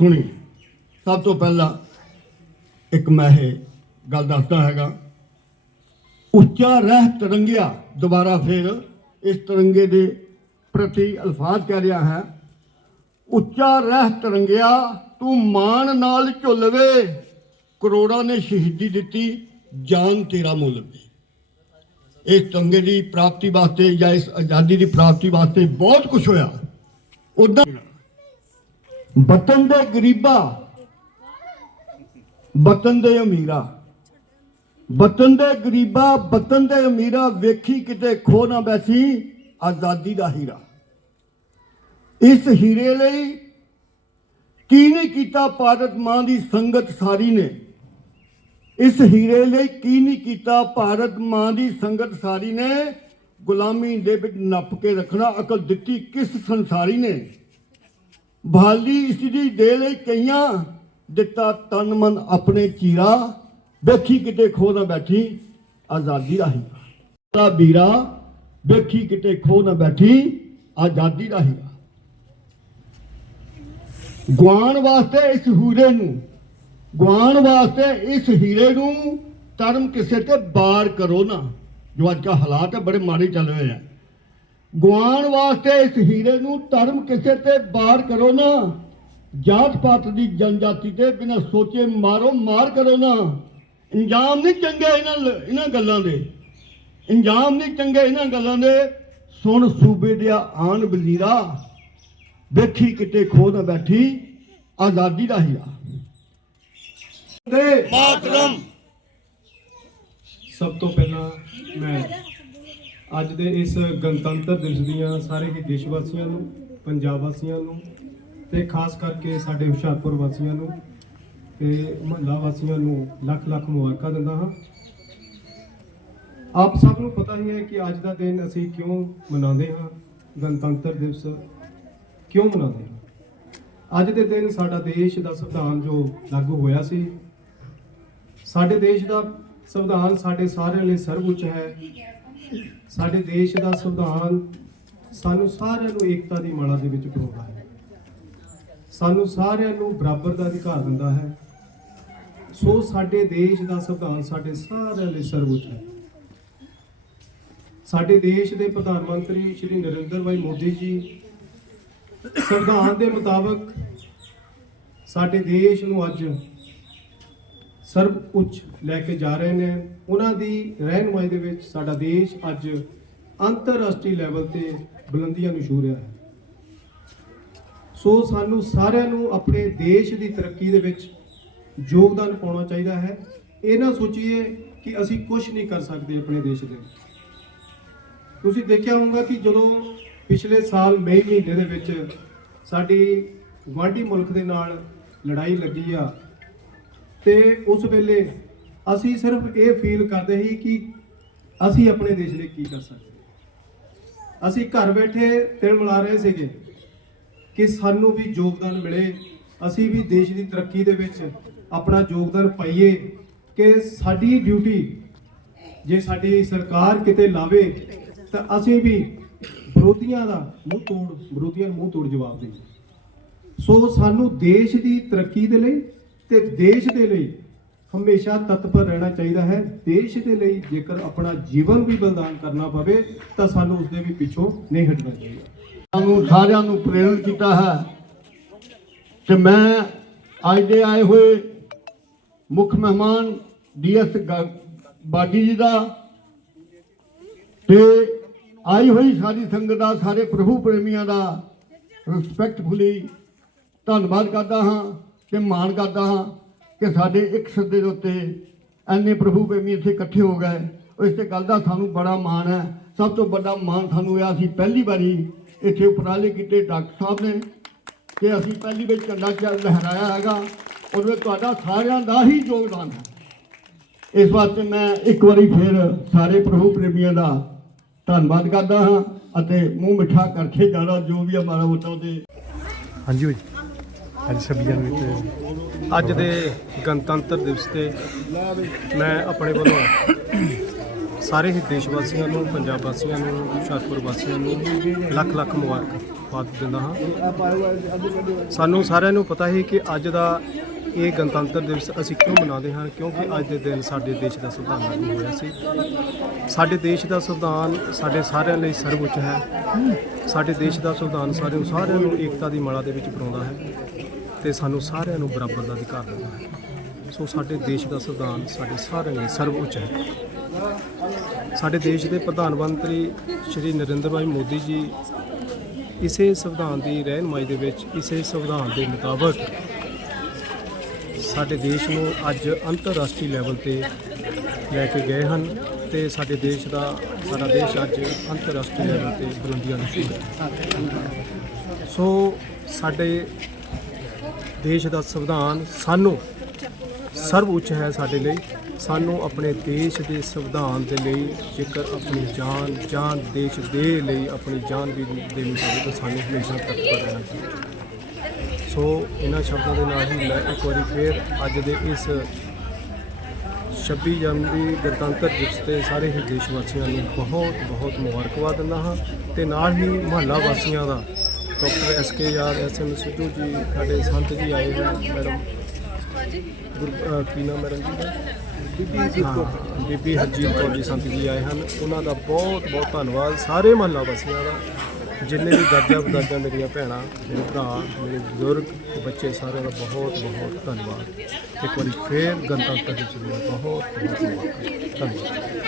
ਸੁਣੀ। ਸਭ ਤੋਂ ਪਹਿਲਾਂ ਇੱਕ ਮੈਂ ਇਹ ਗੱਲ ਦੱਸਦਾ ਹੈਗਾ। ਉੱਚਾ ਰਹਿ ਤਿਰੰਗਿਆ, ਦੁਬਾਰਾ ਫਿਰ ਇਸ ਤਿਰੰਗੇ ਦੇ ਪ੍ਰਤੀ ਅਲਫਾਜ਼ ਕਹਿ ਰਿਹਾ ਹੈ। ਉੱਚਾ ਰਹਿ ਤਿਰੰਗਿਆ, ਤੂੰ ਮਾਣ ਨਾਲ ਝੁੱਲਵੇ। ਕਰੋੜਾਂ ਨੇ ਸ਼ਹੀਦੀ ਦਿੱਤੀ, ਜਾਨ ਤੇਰਾ ਮੁੱਲ ਵੇ। ਇਸ ਤਿਰੰਗੇ ਦੀ ਪ੍ਰਾਪਤੀ ਵਾਸਤੇ ਜਾਂ ਇਸ ਆਜ਼ਾਦੀ ਦੀ ਪ੍ਰਾਪਤੀ ਵਾਸਤੇ ਬਹੁਤ ਕੁਝ ਹੋਇਆ। ਉਦਾਂ ਵਤਨ ਦੇ ਗਰੀਬਾ ਵਤਨ ਦੇ ਅਮੀਰਾ। ਵਤਨ ਦੇ ਗਰੀਬਾ ਵਤਨ ਦੇ ਅਮੀਰਾ, ਵੇਖੀ ਕਿਤੇ ਖੋ ਨਾ ਬੈਸੀ, ਆਜ਼ਾਦੀ ਦਾ ਹੀਰਾ। ਇਸ ਹੀਰੇ ਲਈ ਕੀ ਨਹੀਂ ਕੀਤਾ ਭਾਰਤ ਮਾਂ ਦੀ ਸੰਗਤ ਸਾਰੀ ਨੇ? ਇਸ ਹੀਰੇ ਲਈ ਕੀ ਨਹੀਂ ਕੀਤਾ ਭਾਰਤ ਮਾਂ ਦੀ ਸੰਗਤ ਸਾਰੀ ਨੇ? ਗੁਲਾਮੀ ਦੇ ਵਿੱਚ ਨੱਪ ਕੇ ਰੱਖਣਾ, ਅਕਲ ਦਿੱਤੀ ਕਿਸ ਸੰਸਾਰੀ ਨੇ? ਬਹਾਲੀ ਇਸ ਦੇ ਲਈ ਕਈਆਂ ਦਿੱਤਾ ਤਨ ਮਨ ਆਪਣੇ ਚੀਰਾ। ਵੇਖੀ ਕਿਤੇ ਖੋ ਨਾ ਬੈਠੀ, ਆਜ਼ਾਦੀ ਦਾ ਵੀਰਾ ਵੇਖੀ ਕਿਤੇ ਖੋ ਨਾ ਬੈਠੀ, ਆਜ਼ਾਦੀ ਦਾ ਹੀਰਾ। ਗਵਾਣ ਵਾਸਤੇ ਇਸ ਹੀਰੇ ਨੂੰ ਗਵਾਣ ਵਾਸਤੇ ਇਸ ਹੀਰੇ ਨੂੰ ਧਰਮ ਕਿਸੇ ਤੇ ਬਾਰ ਕਰੋ ਨਾ। ਜੋ ਅੱਜ ਕਾ ਹਾਲਾਤ ਹੈ ਬੜੇ ਮਾੜੇ ਚੱਲ ਰਹੇ ਆ। ਗਵਾਣ ਵਾਸਤੇ ਇਸ ਹੀਰੇ ਨੂੰ ਧਰਮ ਕਿਸੇ ਤੇ ਬਾਰ ਕਰੋ ਨਾ। ਜਾਤ ਪਾਤ ਦੀ ਜਨਜਾਤੀ ਤੇ ਬਿਨਾਂ ਸੋਚੇ ਮਾਰੋ ਮਾਰ ਕਰੋ ਨਾ। ਇੰਜਾਮ ਨਹੀਂ ਚੰਗੇ ਇਹਨਾਂ ਇਹਨਾਂ ਗੱਲਾਂ ਦੇ। ਇੰਜਾਮ ਨਹੀਂ ਚੰਗੇ ਇਹਨਾਂ ਗੱਲਾਂ ਦੇ। ਸੁਣ ਸੂਬੇ ਦੇ ਆਣ ਵਜ਼ੀਰਾ ਵੇਖੀ ਕਿਤੇ ਖੋ ਨਾ ਬੈਠੀ ਆਜ਼ਾਦੀ ਦਾ ਹੀਰਾ। ਦੇ। ਮਾਤਰਮ। ਸਭ ਤੋਂ ਪਹਿਲਾਂ ਮੈਂ ਅੱਜ ਦੇ ਇਸ ਗਣਤੰਤਰ ਦਿਵਸ ਦੀਆਂ ਸਾਰੇ ਹੀ ਦੇਸ਼ ਵਾਸੀਆਂ ਨੂੰ, ਪੰਜਾਬ ਵਾਸੀਆਂ ਨੂੰ ਤੇ ਖਾਸ ਕਰਕੇ ਸਾਡੇ ਹੁਸ਼ਿਆਰਪੁਰ ਵਾਸੀਆਂ ਨੂੰ ਤੇ ਮਹੱਲਾ ਵਾਸੀਆਂ ਨੂੰ ਲੱਖ ਲੱਖ ਮੁਬਾਰਕਾਂ ਦਿੰਦਾ ਹਾਂ। ਆਪ ਸਭ ਨੂੰ ਪਤਾ ਹੀ ਹੈ ਕਿ ਅੱਜ ਦਾ ਦਿਨ ਅਸੀਂ ਕਿਉਂ ਮਨਾਉਂਦੇ ਹਾਂ, ਗਣਤੰਤਰ ਦਿਵਸ ਕਿਉਂ ਮਨਾਉਂਦੇ ਹਾਂ? ਅੱਜ ਦੇ ਦਿਨ ਸਾਡਾ ਦੇਸ਼ ਦਾ ਸੰਵਿਧਾਨ ਜੋ ਲਾਗੂ ਹੋਇਆ ਸੀ, ਸਾਡੇ ਦੇਸ਼ ਦਾ ਸੰਵਿਧਾਨ ਸਾਡੇ ਸਾਰਿਆਂ ਲਈ ਸਰਵਉੱਚ ਹੈ। ਸਾਡੇ ਦੇਸ਼ ਦਾ ਸੰਵਿਧਾਨ ਸਾਨੂੰ ਸਾਰਿਆਂ ਨੂੰ ਏਕਤਾ ਦੀ ਮਾਲਾ ਦੇ ਵਿੱਚ ਪਰੋਦਾ ਹੈ। ਸਾਨੂੰ ਸਾਰਿਆਂ ਨੂੰ ਬਰਾਬਰ ਦਾ ਅਧਿਕਾਰ ਦਿੰਦਾ ਹੈ। ਸੋ ਸਾਡੇ ਦੇਸ਼ ਦਾ ਸੰਵਿਧਾਨ ਸਾਡੇ ਸਾਰਿਆਂ ਲਈ ਸਰਵਉੱਚ ਹੈ। ਸਾਡੇ ਦੇਸ਼ ਦੇ ਪ੍ਰਧਾਨ ਮੰਤਰੀ ਸ਼੍ਰੀ ਨਰਿੰਦਰ ਭਾਈ ਮੋਦੀ ਜੀ ਸੰਵਿਧਾਨ ਦੇ ਮੁਤਾਬਕ ਸਾਡੇ ਦੇਸ਼ ਨੂੰ ਅੱਜ ਸਰਬ ਉੱਚ ਲੈ ਕੇ ਜਾ ਰਹੇ ਨੇ। ਉਹਨਾਂ ਦੀ ਰਹਿਨੁਮਾਈ ਦੇ ਵਿੱਚ ਸਾਡਾ ਦੇਸ਼ ਅੱਜ ਅੰਤਰਰਾਸ਼ਟਰੀ ਲੈਵਲ ਤੇ ਬੁਲੰਦੀਆਂ ਨੂੰ ਛੂ ਰਿਹਾ ਹੈ। ਸੋ ਸਾਨੂੰ ਸਾਰਿਆਂ ਨੂੰ ਆਪਣੇ ਦੇਸ਼ ਦੀ ਤਰੱਕੀ ਦੇ ਵਿੱਚ ਯੋਗਦਾਨ ਪਾਉਣਾ ਚਾਹੀਦਾ ਹੈ। ਇਹ ਨਾ ਸੋਚੀਏ ਕਿ ਅਸੀਂ ਕੁਝ ਨਹੀਂ ਕਰ ਸਕਦੇ ਆਪਣੇ ਦੇਸ਼ ਦੇ ਤੁਸੀਂ ਦੇਖਿਆ ਹੋਊਗਾ ਕਿ ਜਦੋਂ ਪਿਛਲੇ ਸਾਲ ਮਈ ਮਹੀਨੇ ਦੇ ਵਿੱਚ ਸਾਡੀ ਗੁਆਂਢੀ ਮੁਲਕ ਦੇ ਨਾਲ ਲੜਾਈ ਲੱਗੀ ਆ ਤੇ ਉਸ ਵੇਲੇ ਅਸੀਂ ਸਿਰਫ ਇਹ ਫੀਲ ਕਰਦੇ ਸੀ ਕਿ ਅਸੀਂ ਆਪਣੇ ਦੇਸ਼ ਲਈ ਕੀ ਕਰ ਸਕਦੇ ਅਸੀਂ ਘਰ ਬੈਠੇ ਤਿਲ ਮਿਲਾ ਰਹੇ ਸੀਗੇ ਕਿ ਸਾਨੂੰ ਵੀ ਯੋਗਦਾਨ ਮਿਲੇ, ਅਸੀਂ ਵੀ ਦੇਸ਼ ਦੀ ਤਰੱਕੀ ਦੇ ਵਿੱਚ ਆਪਣਾ ਯੋਗਦਾਨ ਪਾਈਏ ਕਿ ਸਾਡੀ ਡਿਊਟੀ ਜੇ ਸਾਡੀ ਸਰਕਾਰ ਕਿਤੇ ਲਾਵੇ ਤਾਂ ਅਸੀਂ ਵੀ ਵਿਰੋਧੀਆਂ ਦਾ ਮੂੰਹ ਤੋੜ, ਵਿਰੋਧੀਆਂ ਨੂੰ ਮੂੰਹ ਤੋੜ ਜਵਾਬ ਦੇਈਏ। ਸੋ ਸਾਨੂੰ ਦੇਸ਼ ਦੀ ਤਰੱਕੀ ਦੇ ਲਈ ਤੇ ਦੇਸ਼ ਦੇ ਲਈ ਹਮੇਸ਼ਾ ਤਤਪਰ ਰਹਿਣਾ ਚਾਹੀਦਾ ਹੈ। ਦੇਸ਼ ਦੇ ਲਈ ਜੇਕਰ ਆਪਣਾ ਜੀਵਨ ਵੀ ਬਲਿਦਾਨ ਕਰਨਾ ਪਵੇ, ਤਾਂ ਸਾਨੂੰ ਉਸ ਦੇ ਵੀ ਪਿੱਛੋਂ ਨਹੀਂ ਹਟਣਾ ਚਾਹੀਦਾ। ਸਾਨੂੰ ਸਾਰਿਆਂ ਨੂੰ ਪ੍ਰੇਰਿਤ ਕੀਤਾ ਹੈ ਤੇ ਮੈਂ ਅੱਜ ਦੇ ਆਏ ਹੋਏ ਮੁੱਖ ਮਹਿਮਾਨ ਡੀਐਸ ਬਾਗੀ ਜੀ ਦਾ ਤੇ ਆਈ ਹੋਈ ਸਾਰੀ ਸੰਗਤ ਦਾ, ਸਾਰੇ ਪ੍ਰਭੂ ਪ੍ਰੇਮੀਆਂ ਦਾ ਰਿਸਪੈਕਟਫੁਲੀ ਧੰਨਵਾਦ ਕਰਦਾ ਹਾਂ। ਤੇ ਮਾਣ ਕਰਦਾ ਹਾਂ ਕਿ ਸਾਡੇ ਇੱਕ ਸੱਦੇ ਦੇ ਉੱਤੇ ਐਨੇ ਪ੍ਰਭੂ ਪ੍ਰੇਮੀ ਇੱਥੇ ਇਕੱਠੇ ਹੋ ਗਏ। ਇਸ ਤੇ ਗੱਲ ਦਾ ਸਾਨੂੰ ਬੜਾ ਮਾਣ ਹੈ। ਸਭ ਤੋਂ ਵੱਡਾ ਮਾਣ ਸਾਨੂੰ ਇਹ ਅਸੀਂ ਪਹਿਲੀ ਵਾਰੀ ਇੱਥੇ ਉਪਰਾਲੇ ਕੀਤੇ ਡਾਕਟਰ ਸਾਹਿਬ ਨੇ ਕਿ ਅਸੀਂ ਪਹਿਲੀ ਵਾਰ ਝੰਡਾ ਚ ਲਹਿਰਾਇਆ ਹੈਗਾ। ਉਹਦੇ ਵਿੱਚ ਤੁਹਾਡਾ ਸਾਰਿਆਂ ਦਾ ਹੀ ਯੋਗਦਾਨ ਹੈ। ਇਸ ਵਾਸਤੇ ਮੈਂ ਇੱਕ ਵਾਰੀ ਫਿਰ ਸਾਰੇ ਪ੍ਰਭੂ ਪ੍ਰੇਮੀਆਂ ਦਾ ਧੰਨਵਾਦ ਕਰਦਾ ਹਾਂ ਅਤੇ ਮੂੰਹ ਮਿੱਠਾ ਕਰਕੇ ਜਾਣਾ ਜੋ ਵੀ ਹਮਾਰਾ ਮੋਟਾ ਉਹਦੇ ਹਾਂਜੀ ਹੋਈ ਅੱਜ 26 ਜਨਵਰੀ ਤੇ ਅੱਜ ਦੇ ਗਣਤੰਤਰ ਦਿਵਸ ਤੇ ਮੈਂ ਆਪਣੇ ਵੱਲੋਂ ਸਾਰੇ ਹੀ ਦੇਸ਼ ਵਾਸੀਆਂ ਨੂੰ ਪੰਜਾਬ ਵਾਸੀਆਂ ਨੂੰ ਹੁਸ਼ਿਆਰਪੁਰ ਵਾਸੀਆਂ ਨੂੰ ਲੱਖ ਲੱਖ ਮੁਬਾਰਕਬਾਦ ਦਿੰਦਾ ਹਾਂ। ਸਾਨੂੰ ਸਾਰਿਆਂ ਨੂੰ ਪਤਾ ਹੈ ਕਿ ਅੱਜ ਦਾ ਇਹ ਗਣਤੰਤਰ ਦਿਵਸ ਅਸੀਂ ਕਿਉਂ ਮਨਾਉਂਦੇ ਹਾਂ, ਕਿਉਂਕਿ ਅੱਜ ਦੇ ਦਿਨ ਸਾਡੇ ਦੇਸ਼ ਦਾ ਸੰਵਿਧਾਨ ਲਾਗੂ ਹੋਇਆ ਸੀ। ਸਾਡੇ ਦੇਸ਼ ਦਾ ਸੰਵਿਧਾਨ ਸਾਡੇ ਸਾਰਿਆਂ ਲਈ ਸਰਵਉੱਚ ਹੈ। ਸਾਡੇ ਦੇਸ਼ ਦਾ ਸੰਵਿਧਾਨ ਸਾਰੇ ਸਾਰਿਆਂ ਨੂੰ ਏਕਤਾ ਦੀ ਮਾਲਾ ਦੇ ਵਿੱਚ ਪਰੋਂਦਾ ਹੈ। ਤੇ ਸਾਨੂੰ ਸਾਰਿਆਂ ਨੂੰ ਬਰਾਬਰ ਦਾ ਅਧਿਕਾਰ ਦਿੰਦਾ ਹੈ ਸੋ ਸਾਡੇ ਦੇਸ਼ ਦਾ ਸੰਵਿਧਾਨ ਸਾਡੇ ਸਾਰਿਆਂ ਲਈ ਸਰਵਉੱਚ ਹੈ ਸਾਡੇ ਦੇਸ਼ ਦੇ ਪ੍ਰਧਾਨ ਮੰਤਰੀ ਸ਼੍ਰੀ ਨਰਿੰਦਰ ਭਾਈ ਮੋਦੀ ਜੀ ਇਸੇ ਸੰਵਿਧਾਨ ਦੀ ਰਹਿਨਮਾਈ ਦੇ ਵਿੱਚ ਇਸੇ ਸੰਵਿਧਾਨ ਦੇ ਮੁਤਾਬਕ ਸਾਡੇ ਦੇਸ਼ ਨੂੰ ਅੱਜ ਅੰਤਰਰਾਸ਼ਟਰੀ ਲੈਵਲ ਤੇ ਲੈ ਕੇ ਗਏ ਹਨ ਤੇ ਸਾਡੇ ਦੇਸ਼ ਦਾ, ਸਾਡਾ ਦੇਸ਼ ਅੱਜ ਅੰਤਰਰਾਸ਼ਟਰੀ ਲੈਵਲ ਤੇ ਬੁਲੰਦੀਆਂ ਨੂੰ ਛੂਹ ਹੈ। ਸੋ ਸਾਡੇ ਦੇਸ਼ ਦਾ ਸੰਵਿਧਾਨ ਸਾਨੂੰ ਸਰਵਉੱਚ ਹੈ ਸਾਡੇ ਲਈ। ਸਾਨੂੰ ਆਪਣੇ ਦੇਸ਼ ਦੇ ਸੰਵਿਧਾਨ ਦੇ ਲਈ ਜੇਕਰ ਆਪਣੀ ਜਾਨ ਜਾਨ ਦੇਸ਼ ਦੇ ਲਈ ਆਪਣੀ ਜਾਨ ਵੀ ਦੇਣੀ ਚਾਹੀਦੀ ਤਾਂ ਸਾਨੂੰ ਹਮੇਸ਼ਾ ਤਤਪਰ ਰਹਿਣਾ ਚਾਹੀਦਾ। ਸੋ ਇਹਨਾਂ ਸ਼ਬਦਾਂ ਦੇ ਨਾਲ ਹੀ ਮੈਂ ਇੱਕ ਵਾਰੀ ਫੇਰ ਅੱਜ ਦੇ ਇਸ 26 ਜਨਵਰੀ ਗਣਤੰਤਰ ਦਿਵਸ ਤੇ ਸਾਰੇ ਹੀ ਦੇਸ਼ ਵਾਸੀਆਂ ਨੂੰ ਬਹੁਤ ਬਹੁਤ ਮੁਬਾਰਕਬਾਦ ਦਿੰਦਾ ਹਾਂ ਤੇ ਨਾਲ ਹੀ ਮਹੱਲਾ ਵਾਸੀਆਂ ਦਾ ਡਾਕਟਰ ਐਸ ਕੇ ਯਾਰ ਐਸ ਐਮ ਸਿੱਧੂ ਜੀ ਸਾਡੇ ਸੰਤ ਜੀ ਆਏ ਹੋਏ ਮੈਡਮ। ਗੁਰ ਕੀ ਨਾਮ ਮੈਡਮ ਜੀ ਦਾ? ਬੀਬੀ ਬੀਬੀ ਹਰਜੀਤ ਕੌਰ ਜੀ ਸੰਤ ਜੀ ਆਏ ਹਨ। ਉਹਨਾਂ ਦਾ ਬਹੁਤ ਬਹੁਤ ਧੰਨਵਾਦ। ਸਾਰੇ ਮਹੱਲਾ ਵਾਸੀਆਂ ਦਾ ਜਿੰਨੇ ਵੀ ਦਾਦਾ ਬਦਾਦਾ ਮੇਰੀਆਂ ਭੈਣਾਂ ਮੇਰੇ ਭਰਾ ਮੇਰੇ ਬਜ਼ੁਰਗ ਤੇ ਬੱਚੇ ਸਾਰਿਆਂ ਦਾ ਬਹੁਤ ਬਹੁਤ ਧੰਨਵਾਦ। ਇੱਕ ਵਾਰੀ ਫੇਰ ਗਣਤੰਤਰ ਦਿਵਸ ਦੀਆਂ ਬਹੁਤ ਬਹੁਤ। ਧੰਨਵਾਦ।